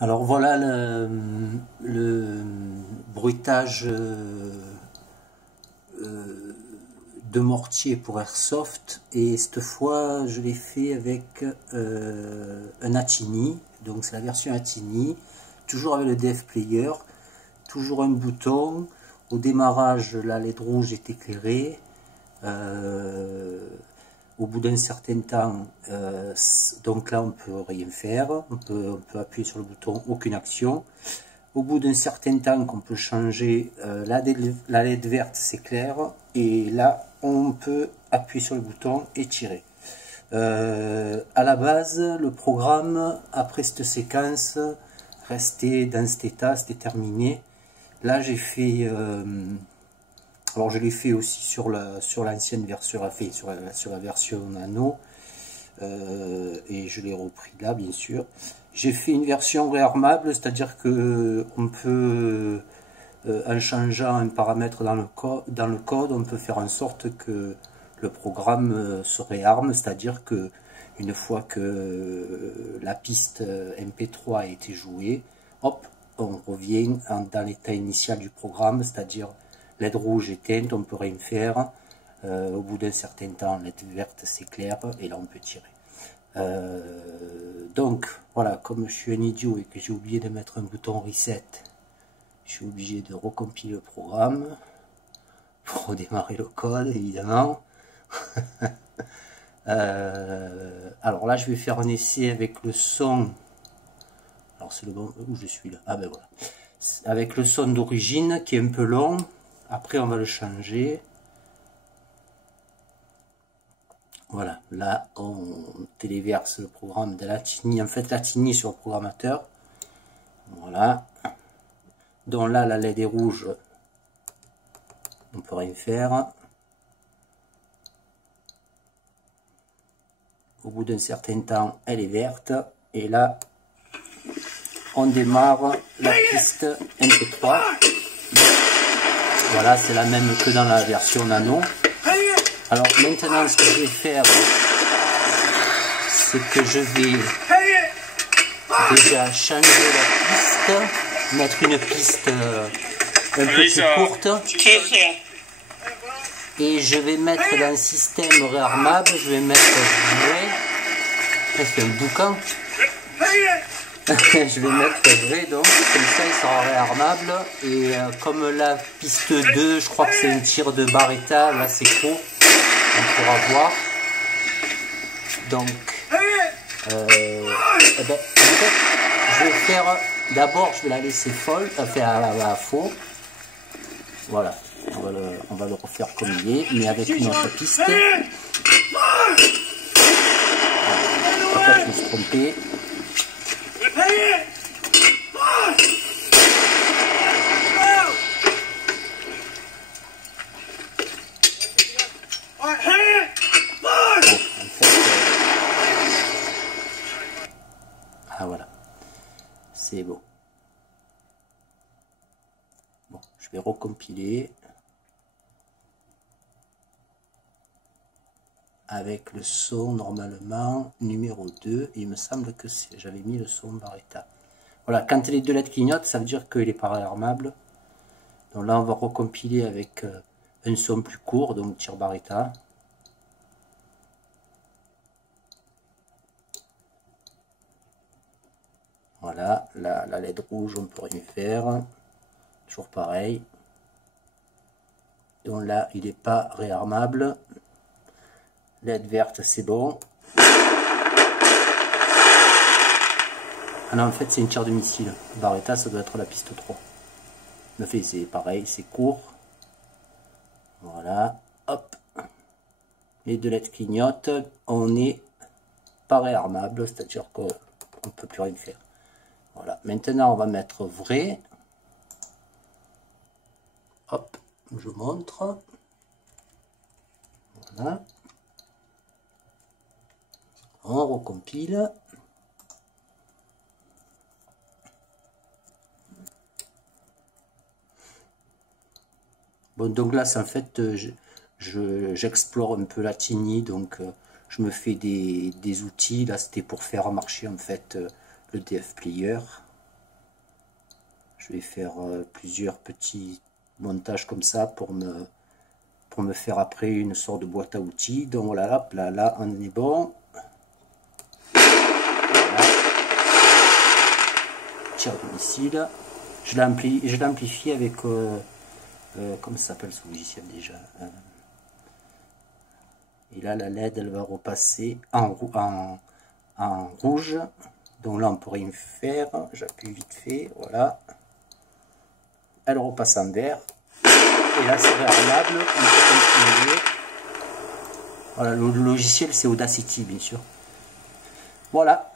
Alors voilà le bruitage de mortier pour Airsoft, et cette fois je l'ai fait avec un Atini, donc c'est la version Atini, toujours avec le DF Player, toujours un bouton. Au démarrage la LED rouge est éclairée. Au bout d'un certain temps, donc là on peut rien faire, on peut appuyer sur le bouton, aucune action. Au bout d'un certain temps qu'on peut changer, la LED verte s'éclaire, et là on peut appuyer sur le bouton et tirer. À la base, le programme, après cette séquence, restait dans cet état, c'était terminé. Là j'ai fait... alors je l'ai fait aussi sur l'ancienne version, sur la version Nano, et je l'ai repris là bien sûr. J'ai fait une version réarmable, c'est-à-dire que on peut, en changeant un paramètre dans le code, on peut faire en sorte que le programme se réarme, c'est-à-dire que une fois que la piste MP3 a été jouée, hop, on revient dans l'état initial du programme, c'est-à-dire LED rouge éteinte, on ne peut rien faire. Au bout d'un certain temps, LED verte s'éclaire et là on peut tirer. Donc voilà, comme je suis un idiot et que j'ai oublié de mettre un bouton reset, je suis obligé de recompiler le programme pour redémarrer le code évidemment. Alors là je vais faire un essai avec le son. Alors c'est le bon où je suis là. Ah ben voilà. Avec le son d'origine qui est un peu long. Après on va le changer. Voilà, là on téléverse le programme de l'Atini, en fait l'Atini sur le programmateur. Voilà. Donc là la LED est rouge, on peut rien faire. Au bout d'un certain temps elle est verte, et là on démarre la piste MP3. Voilà, c'est la même que dans la version Nano. Alors maintenant ce que je vais faire, c'est que je vais déjà changer la piste, mettre une piste un peu plus courte, et je vais mettre dans le système réarmable, je vais mettre presque un boucan. Je vais mettre vrai, donc comme ça il sera réarmable. Et comme la piste 2, je crois que c'est un tir de Barretta, là c'est court, on pourra voir. Donc en fait je vais faire d'abord, je vais la laisser folle, à faux. Voilà, on va le refaire comme il est, mais avec une autre piste. Voilà. Pourquoi je me suis trompé? Ah voilà, c'est beau. Bon, je vais recompiler avec le son normalement numéro 2. Il me semble que j'avais mis le son Barretta. Voilà, quand les deux LED clignotent, ça veut dire qu'il est pas réarmable. Donc là, on va recompiler avec un son plus court, donc tir Barretta. Voilà, la LED rouge, on ne peut rien faire. Toujours pareil. Donc là, il n'est pas réarmable. LED verte, c'est bon. Ah non, en fait, c'est une tir de missile. Barretta, ça doit être la piste 3. Mais fait, c'est pareil, c'est court. Voilà, hop. Les deux LED clignotent. On n'est pas réarmable, c'est-à-dire qu'on ne peut plus rien faire. Voilà, maintenant on va mettre vrai. Hop, je montre. Voilà. On recompile. Bon, donc là, c'est en fait, j'explore un peu l'Atini, donc je me fais des outils. Là, c'était pour faire marcher en fait le DF Player. Je vais faire plusieurs petits montages comme ça pour me faire après une sorte de boîte à outils. Donc voilà, là on est bon. Voilà. Tir de missile. Je l'amplifie avec comment ça s'appelle ce logiciel déjà, et là la LED elle va repasser en rouge. Donc là on peut rien faire, j'appuie vite fait, voilà, elle repasse en vert, et là c'est variable, on peut continuer. Voilà, le logiciel c'est Audacity bien sûr. Voilà.